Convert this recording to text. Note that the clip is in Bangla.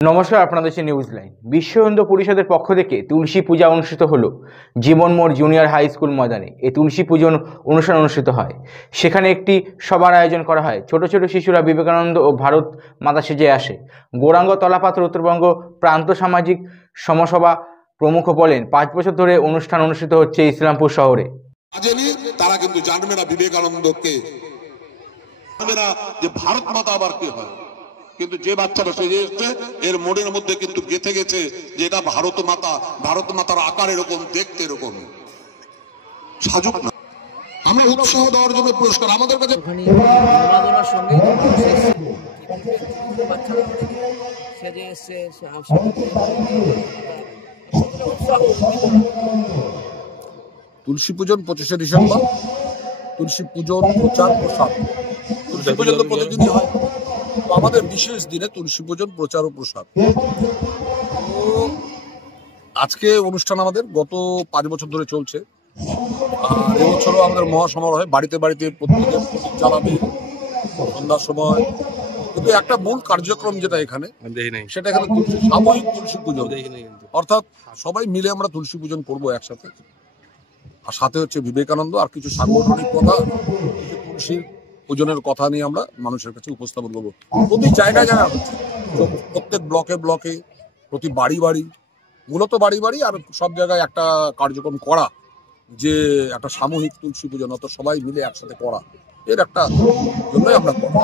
নমস্কার, আপনাদের দেখছেন নিউজ লাইন। বিশ্ব হিন্দু পরিষদের পক্ষ থেকে তুলসী পূজা অনুষ্ঠিত হলো জীবন মোড় জুনিয়র হাই স্কুল ময়দানে। এই তুলসী পূজন অনুষ্ঠান অনুষ্ঠিত হয়, সেখানে একটি সভার আয়োজন করা হয়। ছোট ছোট শিশুরা বিবেকানন্দ ও ভারত মাতা সেজে আসে। গৌরাঙ্গ তলাপাত্র উত্তরবঙ্গ প্রান্ত সামাজিক সমসভা প্রমুখ বলেন, 5 বছর ধরে অনুষ্ঠান অনুষ্ঠিত হচ্ছে ইসলামপুর শহরে। তারা কিন্তু জানবে না বিবেকানন্দকে, জানবে না যে ভারত মাতা আবার কি হয়। কিন্তু যে বাচ্চাটা সেজে এসছে এর মনের মধ্যে কিন্তু গেঁথে গেছে যে এটা ভারত মাতা, ভারত মাতার আকার এরকম, দেখতে এরকম। সাজুক না, আমরা উৎসাহ দেওয়ার জন্য পুরস্কার আমাদের কাছে। তুলসী পূজন 25শে ডিসেম্বর, তুলসী পূজন প্রচার প্রসার। তুলসী পূজন তো প্রতিদিনই হয়, আমাদের বিশেষ দিনে তুলসী পূজন প্রচার ও প্রসার। আজকে অনুষ্ঠান আমাদের গত 5 বছর ধরে চলছে, আর এবছরও আমাদের মহাসমারোহে বাড়িতে বাড়িতে প্রত্যেকের প্রতীক জ্বালাবে সন্ধ্যার সময়। কিন্তু একটা মূল কার্যক্রম যেটা এখানে, সেটা এখানে সাময়িক তুলসী পুজো, অর্থাৎ সবাই মিলে আমরা তুলসী পূজন করবো একসাথে। আর সাথে হচ্ছে বিবেকানন্দ আর কিছু সাংগঠনিক কথা, কিছু তুলসী পূজনের কথা নিয়ে আমরা মানুষের কাছে উপস্থাপন করবো। প্রতি জায়গায় জায়গা হচ্ছে, প্রত্যেক ব্লকে ব্লকে, প্রতি বাড়ি বাড়ি, মূলত বাড়ি বাড়ি, আর সব জায়গায় একটা কার্যক্রম করা, যে একটা সামূহিক তুলসী পূজন, অত সবাই মিলে একসাথে করা, এর একটা জন্যই আমরা করি।